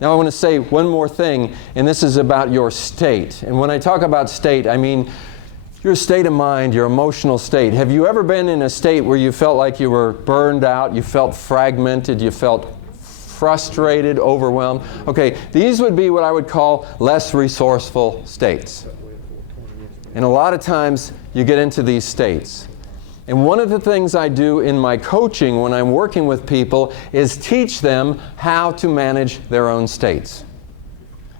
Now I want to say one more thing, and this is about your state. And when I talk about state, I mean your state of mind, your emotional state. Have you ever been in a state where you felt like you were burned out, you felt fragmented, you felt frustrated, overwhelmed? Okay, these would be what I would call less resourceful states. And a lot of times you get into these states. And one of the things I do in my coaching when I'm working with people is teach them how to manage their own states.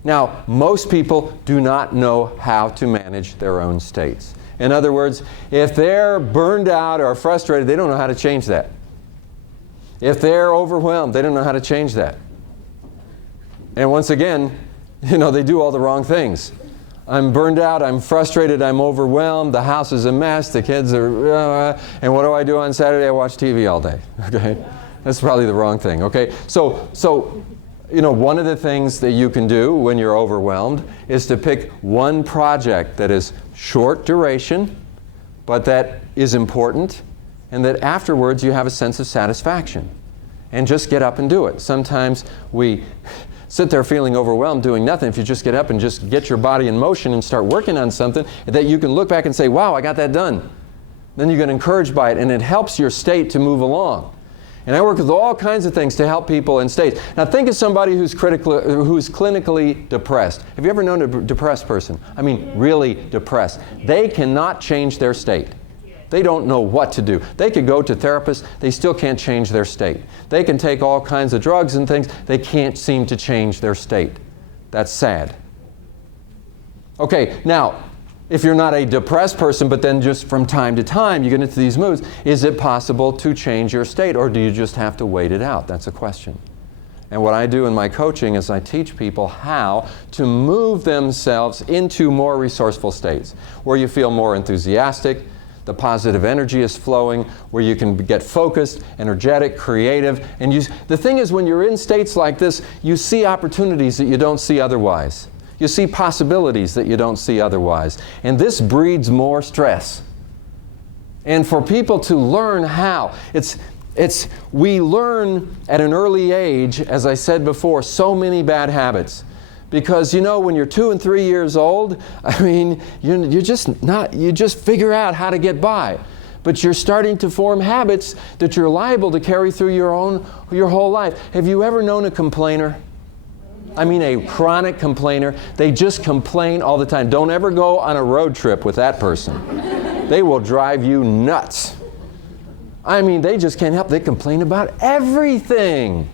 Now, most people do not know how to manage their own states. In other words, if they're burned out or frustrated, they don't know how to change that. If they're overwhelmed, they don't know how to change that. And once again, they do all the wrong things. I'm burned out, I'm frustrated, I'm overwhelmed, the house is a mess, the kids are, and what do I do on Saturday? I watch TV all day, okay? That's probably the wrong thing, okay? So, one of the things that you can do when you're overwhelmed is to pick one project that is short duration, but that is important, and that afterwards you have a sense of satisfaction. And just get up and do it. Sometimes we sit there feeling overwhelmed doing nothing. If you just get up and just get your body in motion and start working on something that you can look back and say, wow, I got that done. Then you get encouraged by it, and it helps your state to move along. And I work with all kinds of things to help people in states. Now think of somebody who's clinically depressed. Have you ever known a depressed person? I mean, really depressed. They cannot change their state. They don't know what to do. They could go to therapists, they still can't change their state. They can take all kinds of drugs and things, they can't seem to change their state. That's sad. Okay, now, if you're not a depressed person, but then just from time to time you get into these moods, is it possible to change your state, or do you just have to wait it out? That's a question. And what I do in my coaching is I teach people how to move themselves into more resourceful states, where you feel more enthusiastic, the positive energy is flowing, where you can get focused, energetic, creative. And the thing is, when you're in states like this, you see opportunities that you don't see otherwise. You see possibilities that you don't see otherwise. And this breeds more stress. And for people to learn how, we learn at an early age, as I said before, so many bad habits. Because when you're 2 and 3 years old, I mean, you just figure out how to get by. But you're starting to form habits that you're liable to carry through your whole life. Have you ever known a complainer? I mean, a chronic complainer. They just complain all the time. Don't ever go on a road trip with that person. They will drive you nuts. I mean, they just can't help. They complain about everything.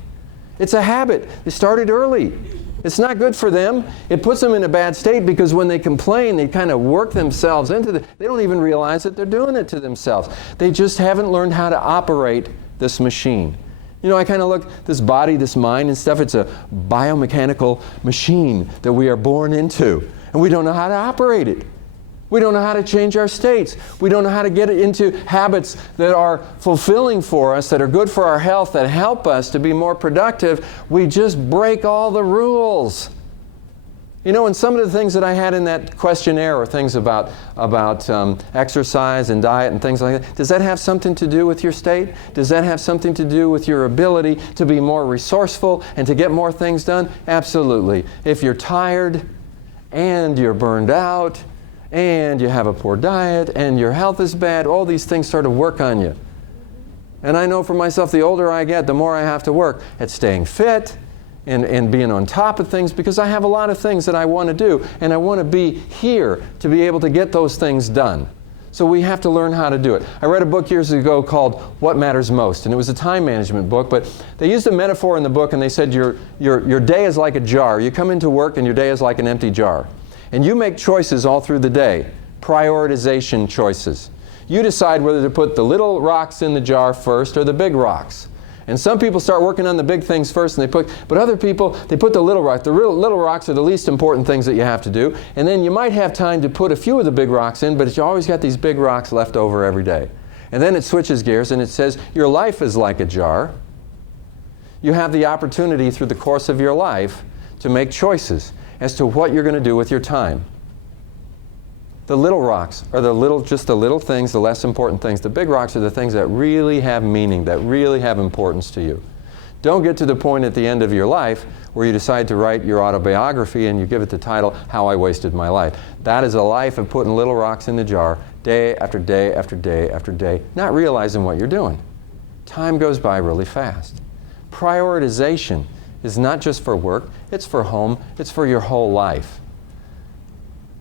It's a habit. They started early. It's not good for them. It puts them in a bad state because when they complain, they kind of work themselves into they don't even realize that they're doing it to themselves. They just haven't learned how to operate this machine. I kind of look, this body, this mind and stuff, it's a biomechanical machine that we are born into. And we don't know how to operate it. We don't know how to change our states. We don't know how to get into habits that are fulfilling for us, that are good for our health, that help us to be more productive. We just break all the rules. And some of the things that I had in that questionnaire are things about exercise and diet and things like that. Does that have something to do with your state? Does that have something to do with your ability to be more resourceful and to get more things done? Absolutely. If you're tired and you're burned out and you have a poor diet and your health is bad, all these things sort of work on you. And I know for myself, the older I get, the more I have to work at staying fit and being on top of things, because I have a lot of things that I want to do, and I want to be here to be able to get those things done. So we have to learn how to do it. I read a book years ago called What Matters Most, and it was a time management book, but they used a metaphor in the book, and they said your day is like a jar. You come into work and your day is like an empty jar. And you make choices all through the day, prioritization choices. You decide whether to put the little rocks in the jar first or the big rocks. And some people start working on the big things first, and but other people, they put the little rocks. The little rocks are the least important things that you have to do. And then you might have time to put a few of the big rocks in, but you always got these big rocks left over every day. And then it switches gears and it says, your life is like a jar. You have the opportunity through the course of your life to make choices as to what you're going to do with your time. The little rocks are just the little things, the less important things. The big rocks are the things that really have meaning, that really have importance to you. Don't get to the point at the end of your life where you decide to write your autobiography and you give it the title, How I Wasted My Life. That is a life of putting little rocks in the jar day after day after day after day, not realizing what you're doing. Time goes by really fast. Prioritization is not just for work, it's for home, it's for your whole life.